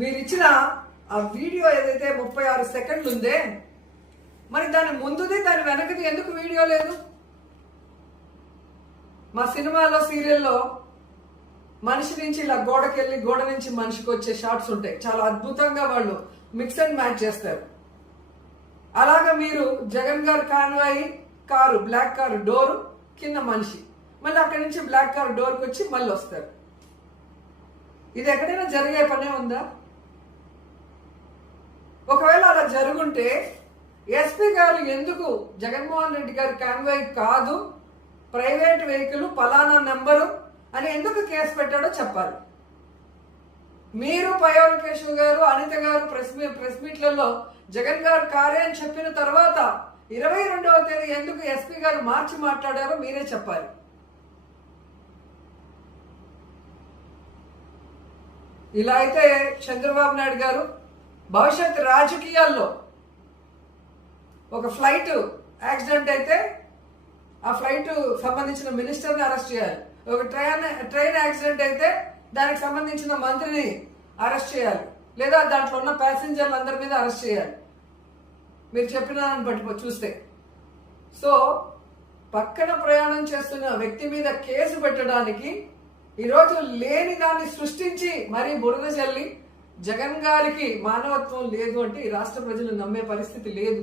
మీరు ఇచ్చిన ఆ వీడియో ఏదైతే 36 సెకండ్లు ఉందే, మరి దాని ముందుది దాని వెనకది ఎందుకు వీడియో లేదు? మా సినిమాలో సీరియల్లో మనిషి నుంచి ఇలా గోడకెళ్ళి గోడ నుంచి మనిషికి వచ్చే షాట్స్ ఉంటాయి. చాలా అద్భుతంగా వాళ్ళు మిక్స్ అండ్ మ్యాచ్ చేస్తారు. అలాగా మీరు జగన్ గారు convoy car, black car door కింద మనిషి, మళ్ళీ అక్కడి నుంచి బ్లాక్ కారు డోర్కి వచ్చి మళ్ళీ వస్తారు. ఇది ఎక్కడైనా జరిగే పనే ఉందా? ఒకవేళ అలా జరుగుంటే ఎస్పీ గారు ఎందుకు జగన్మోహన్ రెడ్డి గారి కాన్వాయ్ కాదు, ప్రైవేట్ వెహికల్ పలానా నెంబరు అని ఎందుకు కేసు పెట్టాడో చెప్పాలి. మీరు పయ్యావుల కేశవ్ గారు, అనిత గారు ప్రెస్ మీట్లలో జగన్ గారు కారే అని చెప్పిన తర్వాత 22వ తేదీ ఎందుకు ఎస్పీ గారు మార్చి మాట్లాడారో మీరే చెప్పాలి. ఇలా అయితే చంద్రబాబు నాయుడు గారు భవిష్యత్ రాజకీయాల్లో ఒక ఫ్లైట్ యాక్సిడెంట్ అయితే ఆ ఫ్లైట్ సంబంధించిన మినిస్టర్ని అరెస్ట్ చేయాలి. ఒక ట్రైన్ యాక్సిడెంట్ అయితే దానికి సంబంధించిన మంత్రిని అరెస్ట్ చేయాలి, లేదా దాంట్లో ఉన్న ప్యాసింజర్లు అందరి మీద అరెస్ట్ చేయాలి. మీరు చెప్పిన దాన్ని బట్టి చూస్తే సో పక్కన ప్రయాణం చేస్తున్న వ్యక్తి మీద కేసు పెట్టడానికి ఈరోజు లేని దాన్ని సృష్టించి మరీ బురద చల్లి జగన్ గారికి మానవత్వం లేదు అంటే ఈ రాష్ట్ర ప్రజలు నమ్మే పరిస్థితి లేదు.